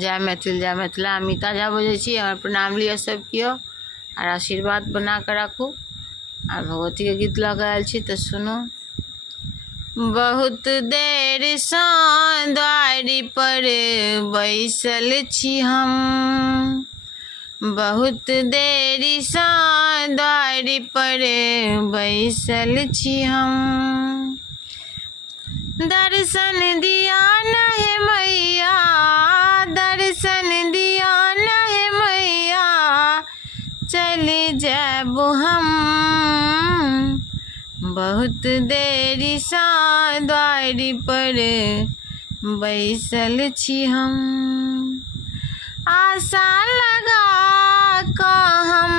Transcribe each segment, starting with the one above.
जय मैथिल जय मिथिला। अमिता झा बजै छी। हमर प्रणाम लिअ सब कियो और आशीर्वाद बना के राखू। और भगवती के गीत लऽ कऽ आयल छी तऽ सुनू। बहुत देर सँ द्वारी पर बैसल छी हम, बहुत देर सँ द्वारी पर बैसल छी हम। दर्शन दिया न है मैया, दर्शन दिया न है मैया, चले जाब हम। बहुत देरी सँ द्वारी पर बैसल छी हम। आशा लगा कऽ हम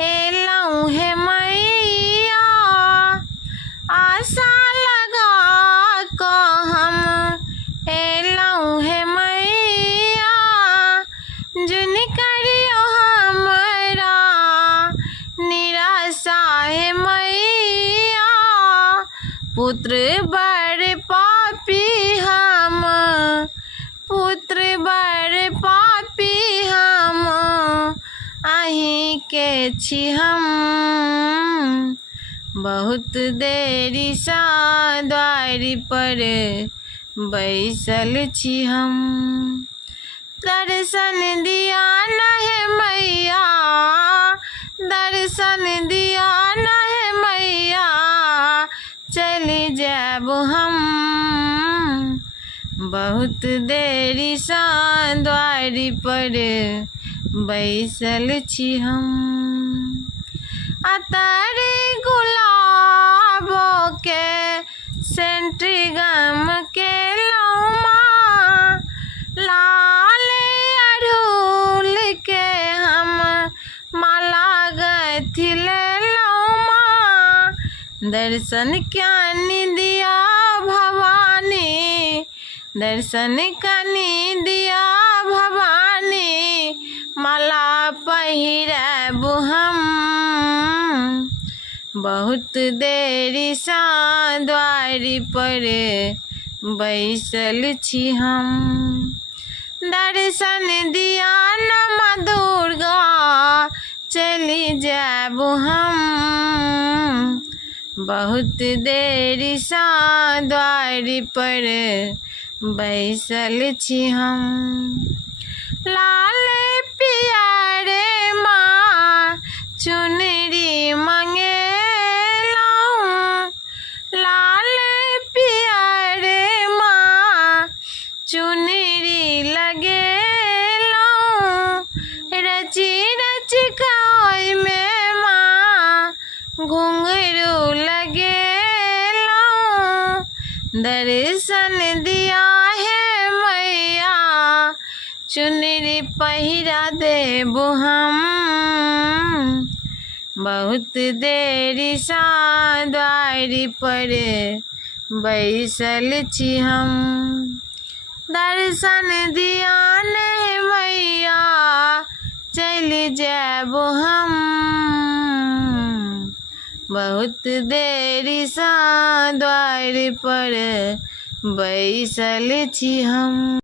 एलहुँ हे मैया, आशा लगा कऽ हम एलहुँ हे मैया। जुन करियो हमरा निराशा हे मैया, पुत्र बड़ पापी हम, पुत्र बड़ पापी हम, अहीं के छी हम। बहुत देरी सँ द्वारी पर बैसल छी हम। दर्शन दिया न है मैया, दर्शन दिया न है मैया, चले जाब हम। बहुत देरी सँ द्वारी पर बैसल छी हम। अतर गुलाबो के सेंट गम के लौमा, लाल अड़हुल के हम माला गथिले लौमा। दर्शन क्यानी दिया भवानी, दर्शन कनी दिया भवानी, माला पहिरब हम। बहुत देरी सँ द्वारी पर बैसल छी हम। दर्शन दिया न माँ दुर्गा, चली जाब हम। बहुत देरी सँ द्वारी पर बैसल छी हम। लाल पियरे माँ चुनरी मंगेलहुँ, लाल पियरे माँ चुनरी लगेलहुँ। रची रची ओहिमे माँ घुंघरू लगेलहुँ। दर्शन दिया है मैया, चुनरी पहिरा देब हम। बहुत देरी सँ द्वारी पर बैसल छी हम। दर्शन दिया ने मैया, चली जाब हम। बहुत देरी सँ द्वारी पर बैसल छी हम।